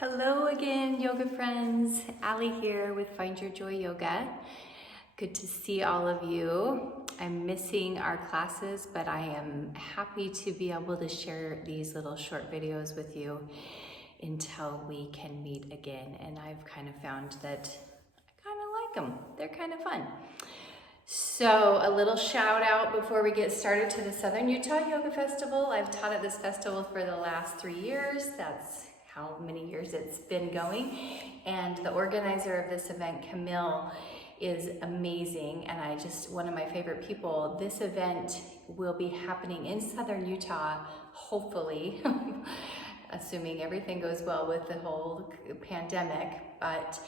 Hello again, yoga friends. Ali here with Find Your Joy Yoga. Good to see all of you. I'm missing our classes, but I am happy to be able to share these little short videos with you until we can meet again. And I've kind of found that I kind of like them. They're kind of fun. So a little shout out before we get started to the Southern Utah Yoga Festival. I've taught at this festival for the last 3 years. That's how many years it's been going. And the organizer of this event, Camille, is amazing. And one of my favorite people. This event will be happening in Southern Utah, hopefully, assuming everything goes well with the whole pandemic. But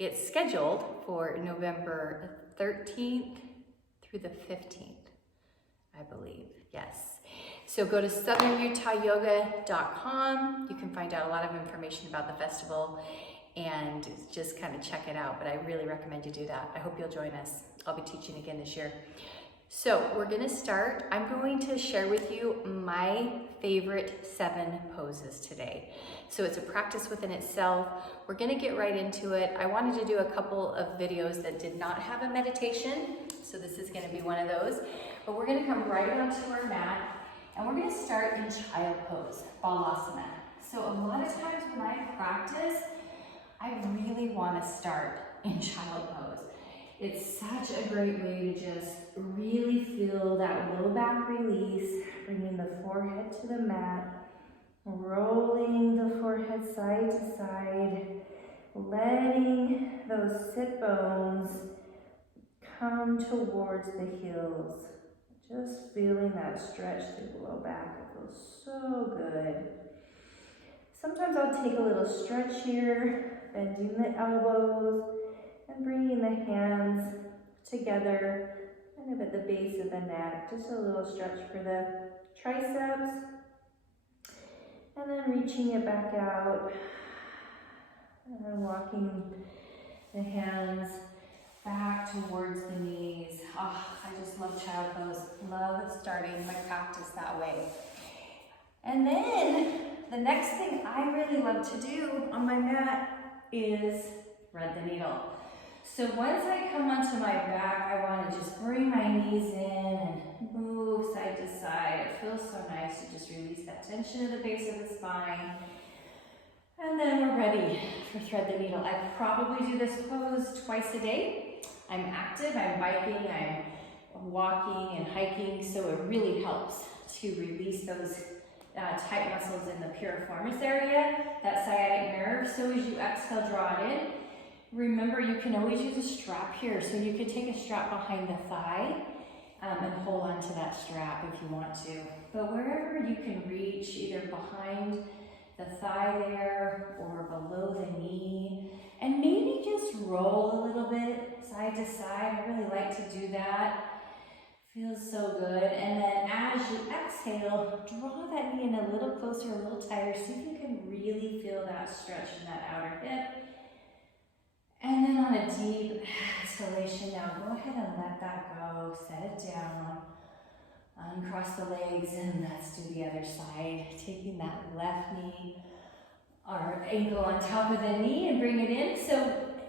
it's scheduled for November 13th through the 15th, I believe, yes. So go to southernutahyoga.com. You can find out a lot of information about the festival and just kind of check it out, but I really recommend you do that. I hope you'll join us. I'll be teaching again this year. So we're gonna start. I'm going to share with you my favorite 7 poses today. So it's a practice within itself. We're gonna get right into it. I wanted to do a couple of videos that did not have a meditation, so this is gonna be one of those. But we're gonna come right onto our mat, and we're gonna start in child pose, Balasana. So a lot of times when I practice, I really wanna start in child pose. It's such a great way to just really feel that low back release, bringing the forehead to the mat, rolling the forehead side to side, letting those sit bones come towards the heels. Just feeling that stretch through the low back. It feels so good. Sometimes I'll take a little stretch here, bending the elbows and bringing the hands together kind of at the base of the neck. Just a little stretch for the triceps. And then reaching it back out and walking the hands back towards the knees. Oh, I just love child pose. Love starting my practice that way. And then the next thing I really love to do on my mat is thread the needle. So once I come onto my back, I want to just bring my knees in and move side to side. It feels so nice to just release that tension at the base of the spine. And then we're ready for thread the needle. I probably do this pose twice a day. I'm active, I'm biking, I'm walking and hiking, so it really helps to release those tight muscles in the piriformis area, that sciatic nerve. So as you exhale, draw it in. Remember, you can always use a strap here, so you can take a strap behind the thigh and hold onto that strap if you want to. But wherever you can reach, either behind the thigh there or below the knee, and maybe just roll a little bit side to side. I really like to do that. Feels so good. And then as you exhale, draw that knee in a little closer, a little tighter. See if you can really feel that stretch in that outer hip. And then on a deep exhalation, now go ahead and let that go. Set it down. Uncross the legs, and let's do the other side. Taking that left knee or ankle on top of the knee and bring it in. So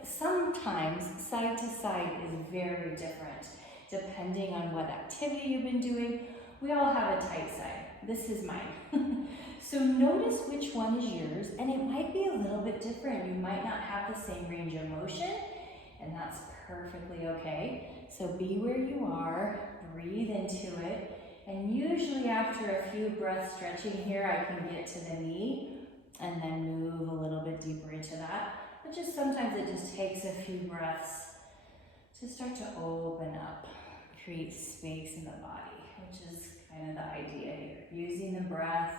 sometimes side to side is very different depending on what activity you've been doing. We all have a tight side. This is mine. So notice which one is yours, and it might be a little bit different. You might not have the same range of motion, and that's perfectly okay. So be where you are, breathe into it, and usually after a few breaths stretching here, I can get to the knee and then move a little bit deeper into that. But just sometimes it just takes a few breaths to start to open up, create space in the body, which is kind of the idea here. Using the breath,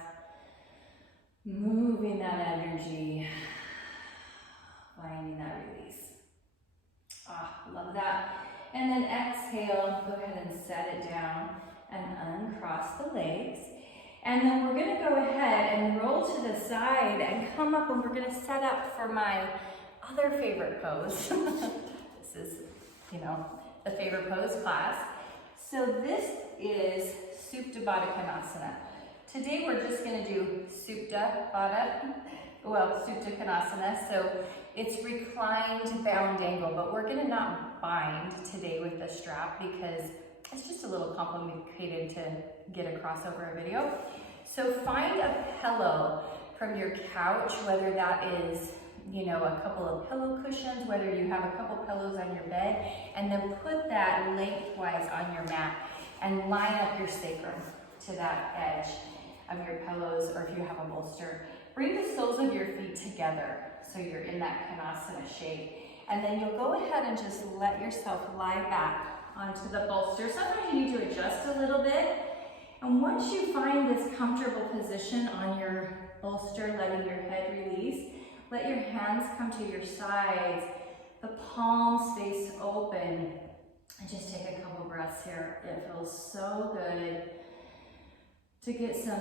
moving that energy, finding that release. Love that. And then exhale, go ahead and set it down and uncross the legs. And then we're gonna go ahead and roll to the side and come up, and we're gonna set up for my other favorite pose. This is, the favorite pose class. So this is Supta Baddha Konasana. Today we're just going to do Supta Baddha, well, Supta Konasana. So it's reclined bound angle, but we're going to not bind today with the strap because it's just a little complicated to get across over a video. So find a pillow from your couch, whether that is, you know, a couple of pillow cushions, whether you have a couple pillows on your bed, and then put that lengthwise on your mat and line up your sacrum to that edge of your pillows, or if you have a bolster. Bring the soles of your feet together so you're in that Konasana shape. And then you'll go ahead and just let yourself lie back onto the bolster. Sometimes you need to adjust a little bit. And once you find this comfortable position on your bolster, letting your head release, let your hands come to your sides, the palms face open, and just take a couple breaths here. It feels so good to get some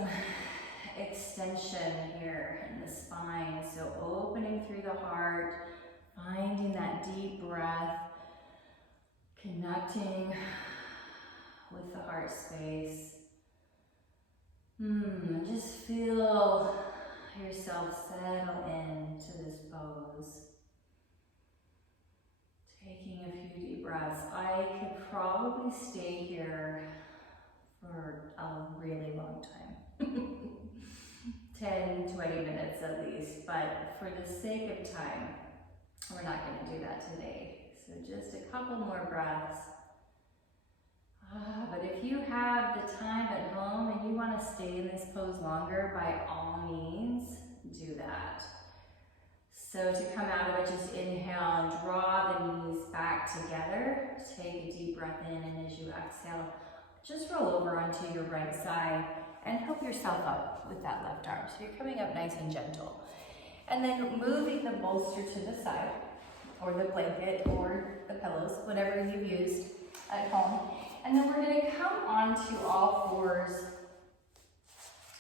extension here in the spine. So opening through the heart, finding that deep breath, connecting with the heart space. Just feel yourself settle into this pose. Taking a few deep breaths. I could probably stay here for a really long time. 10, 20 minutes at least, but for the sake of time, we're not going to do that today. So just a couple more breaths. But if you have the time at home and you want to stay in this pose longer, by all means, do that. So to come out of it, just inhale and draw the knees back together. Take a deep breath in, and as you exhale, just roll over onto your right side and help yourself up with that left arm. So you're coming up nice and gentle. And then moving the bolster to the side, or the blanket, or the pillows, whatever you've used at home. And then we're going to come onto all fours,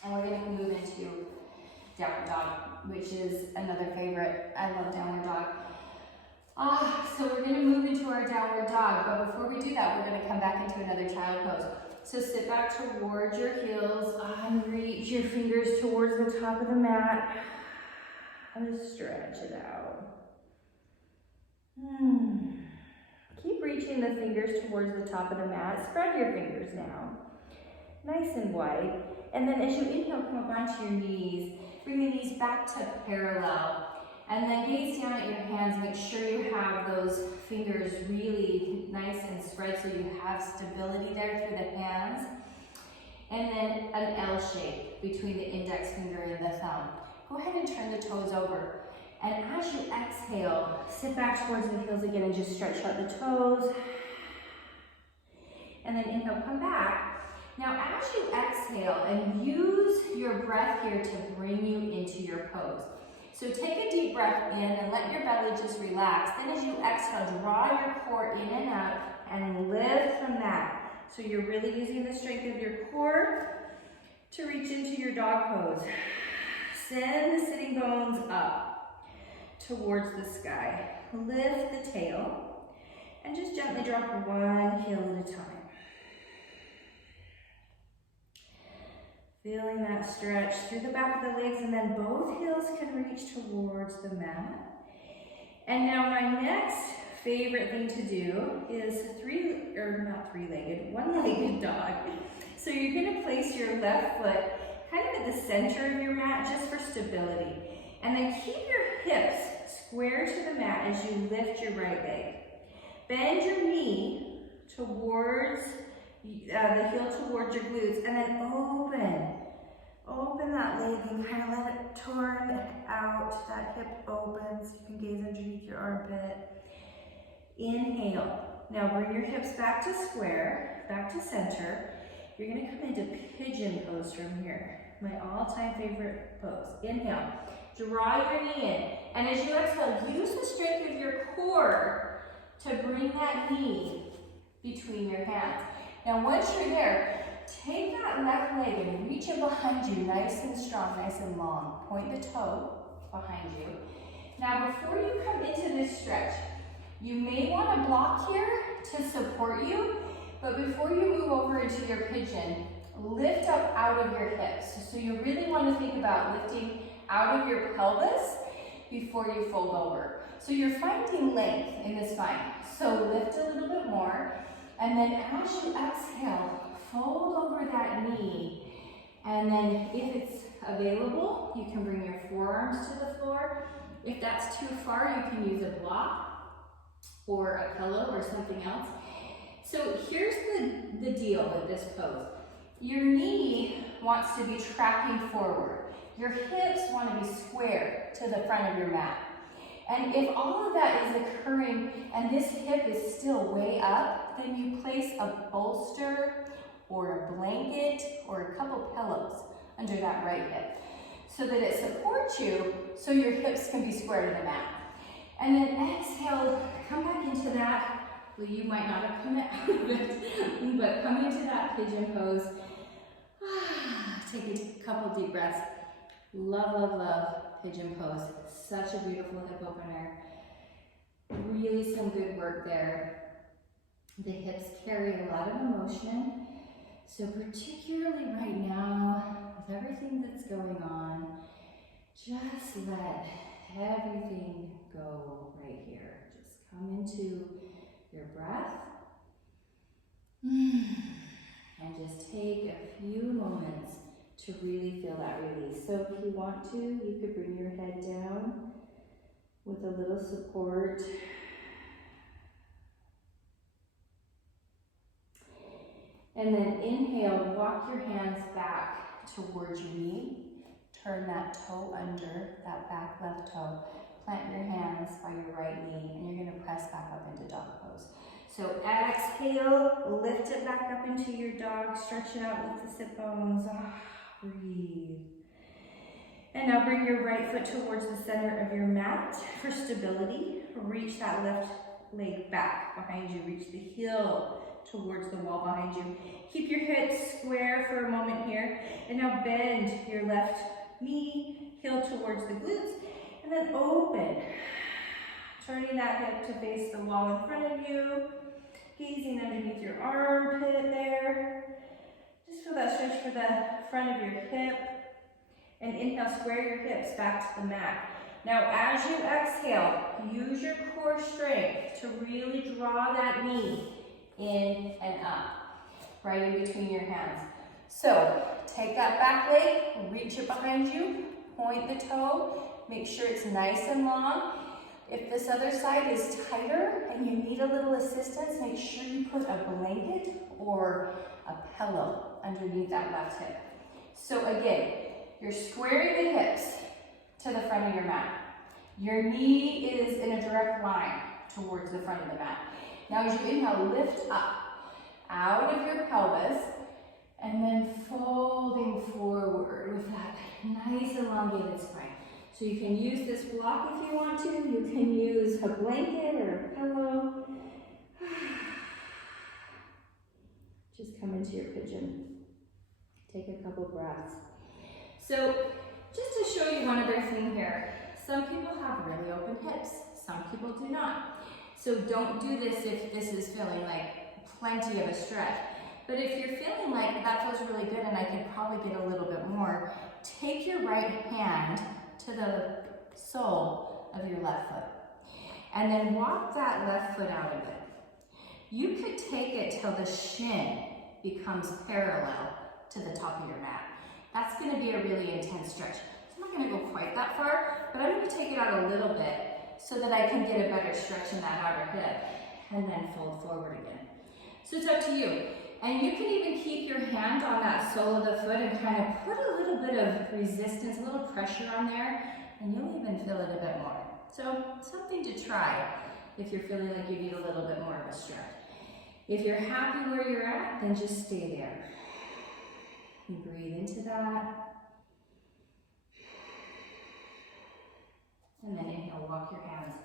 and we're going to move into downward dog, which is another favorite. I love downward dog. So we're going to move into our downward dog, but before we do that, we're going to come back into another child pose. So sit back towards your heels, and reach your fingers towards the top of the mat, and stretch it out. Keep reaching the fingers towards the top of the mat. Spread your fingers now, nice and wide. And then as you inhale, come up onto your knees. Bring the knees back to parallel. And then gaze down at your hands. Make sure you have those fingers really nice and spread so you have stability there through the hands. And then an L shape between the index finger and the thumb. Go ahead and turn the toes over. And as you exhale, sit back towards the heels again and just stretch out the toes. And then inhale, come back. Now as you exhale, and use your breath here to bring you into your pose. So take a deep breath in and let your belly just relax. Then as you exhale, draw your core in and up and lift from that. So you're really using the strength of your core to reach into your dog pose. Send the sitting bones up towards the sky. Lift the tail and just gently drop one heel at a time. Feeling that stretch through the back of the legs, and then both heels can reach towards the mat. And now my next favorite thing to do is one-legged dog. So you're gonna place your left foot kind of at the center of your mat just for stability. And then keep your hips square to the mat as you lift your right leg. Bend your knee towards the heel towards your glutes, and then open that leg and kind of let it turn out. That hip opens. You can gaze underneath your armpit. Inhale. Now bring your hips back to square, back to center. You're going to come into pigeon pose from here. My all-time favorite pose. Inhale. Draw your knee in. And as you exhale, use the strength of your core to bring that knee between your hands. Now once you're there, take that left leg and reach it behind you, nice and strong, nice and long. Point the toe behind you. Now before you come into this stretch, you may want to block here to support you, but before you move over into your pigeon, lift up out of your hips. So you really want to think about lifting out of your pelvis before you fold over. So you're finding length in the spine. So lift a little bit more, and then as you exhale, fold over that knee. And then if it's available, you can bring your forearms to the floor. If that's too far, you can use a block or a pillow or something else. So here's the deal with this pose. Your knee wants to be tracking forward. Your hips want to be square to the front of your mat. And if all of that is occurring and this hip is still way up, then you place a bolster or a blanket or a couple pillows under that right hip so that it supports you so your hips can be square to the mat. And then exhale, come back into that. Well, you might not have come out of it, but come into that pigeon pose. Take a couple deep breaths. Love, love, love pigeon pose. Such a beautiful hip opener. Really some good work there. The hips carry a lot of emotion. So particularly right now, with everything that's going on, just let everything go right here. Just come into your breath. And just take a few moments to really feel that release. So if you want to, you could bring your head down with a little support. And then inhale, walk your hands back towards your knee. Turn that toe under, that back left toe. Plant your hands by your right knee, and you're gonna press back up into dog pose. So exhale, lift it back up into your dog, stretch it out with the sit bones. Breathe. And now bring your right foot towards the center of your mat for stability. Reach that left leg back behind you. Reach the heel towards the wall behind you. Keep your hips square for a moment here. And now bend your left knee, heel towards the glutes, and then open. Turning that hip to face the wall in front of you. Gazing underneath your armpit there. Just feel that stretch for the front of your hip. And inhale, square your hips back to the mat. Now as you exhale, use your core strength to really draw that knee in and up, right in between your hands. So take that back leg, reach it behind you, point the toe, make sure it's nice and long. If this other side is tighter and you need a little assistance, make sure you put a blanket or a pillow underneath that left hip. So again, you're squaring the hips to the front of your mat. Your knee is in a direct line towards the front of the mat. Now as you inhale, lift up out of your pelvis and then folding forward with that nice elongated spine. So you can use this block if you want to. You can use a blanket or a pillow. Just come into your pigeon. Take a couple breaths. So just to show you one other thing here. Some people have really open hips. Some people do not. So don't do this if this is feeling like plenty of a stretch. But if you're feeling like that feels really good and I could probably get a little bit more, take your right hand to the sole of your left foot. And then walk that left foot out a bit. You could take it till the shin becomes parallel to the top of your mat. That's gonna be a really intense stretch. I'm not gonna go quite that far, but I'm gonna take it out a little bit so that I can get a better stretch in that outer hip and then fold forward again. So it's up to you. And you can even keep your hand on that sole of the foot and kind of put a little bit of resistance, a little pressure on there, and you'll even feel it a bit more. So something to try if you're feeling like you need a little bit more of a stretch. If you're happy where you're at, then just stay there. And breathe into that. And then inhale, walk your hands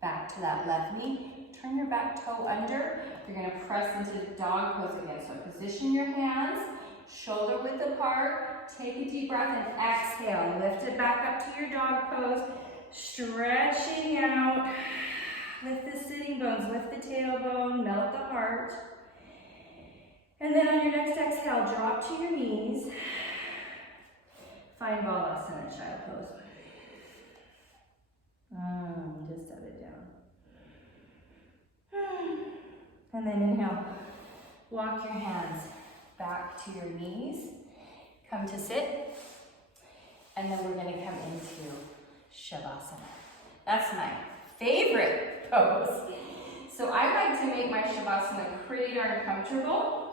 back to that left knee. Turn your back toe under. You're gonna press into dog pose again. So position your hands, shoulder width apart. Take a deep breath and exhale. Lift it back up to your dog pose. Stretching out. Lift the sitting bones, lift the tailbone, melt the heart. And then on your next exhale, drop to your knees. Find Balasana, child pose. Just set it down. And then inhale. Walk your hands back to your knees. Come to sit. And then we're going to come into Shavasana. That's my favorite pose. So I like to make my Shavasana pretty darn comfortable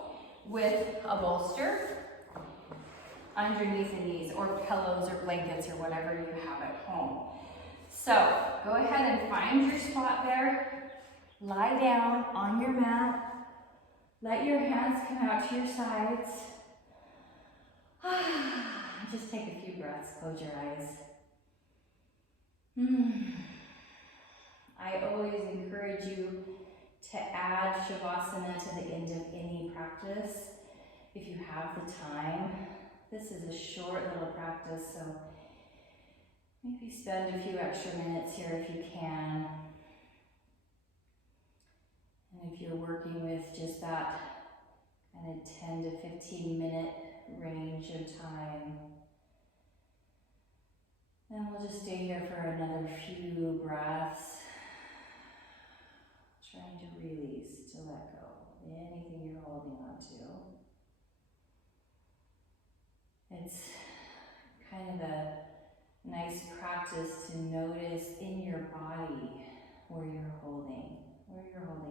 with a bolster underneath the knees, or pillows or blankets or whatever you have at home. So go ahead and find your spot there. Lie down on your mat. Let your hands come out to your sides. Just take a few breaths. Close your eyes. I always encourage you to add Shavasana to the end of any practice if you have the time. This is a short little practice, so maybe spend a few extra minutes here if you can. And if you're working with just that kind of 10 to 15 minute range of time, then we'll just stay here for another few breaths, trying to release, to let go of anything you're holding on to. It's kind of a nice practice to notice in your body where you're holding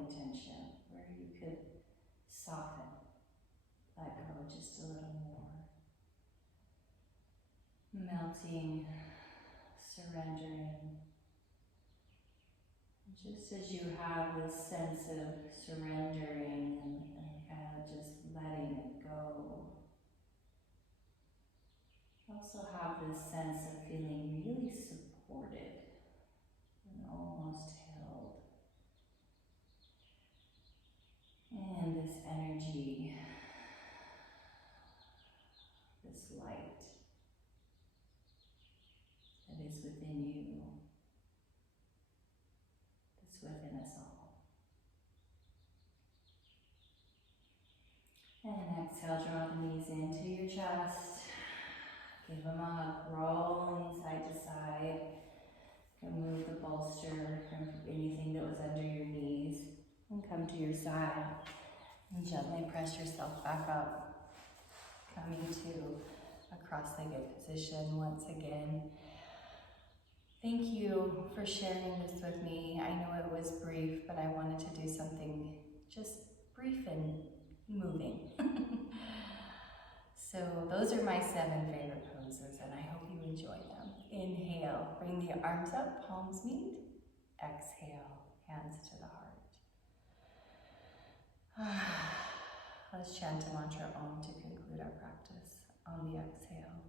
tension, where you could soften, let go just a little more. Melting, surrendering. Just as you have this sense of surrendering and kind of just letting it go, also have this sense of feeling really supported and almost held. And this energy, this light that is within you, that's within us all. And exhale, draw the knees into your chest. Give them a hug, rolling side to side. You can move the bolster from anything that was under your knees and come to your side. And gently press yourself back up, coming to a cross-legged position once again. Thank you for sharing this with me. I know it was brief, but I wanted to do something just brief and moving. So those are my 7 favorite poses, and I hope you enjoy them. Inhale, bring the arms up, palms meet. Exhale, hands to the heart. Let's chant a mantra Om to conclude our practice on the exhale.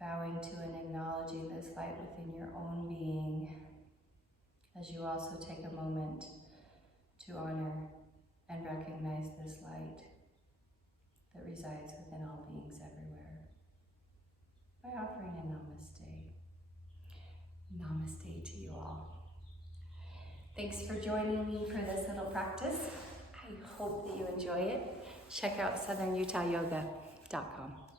Bowing to and acknowledging this light within your own being, as you also take a moment to honor and recognize this light that resides within all beings everywhere, by offering a namaste. Namaste to you all. Thanks for joining me for this little practice. I hope that you enjoy it. Check out southernutahyoga.com.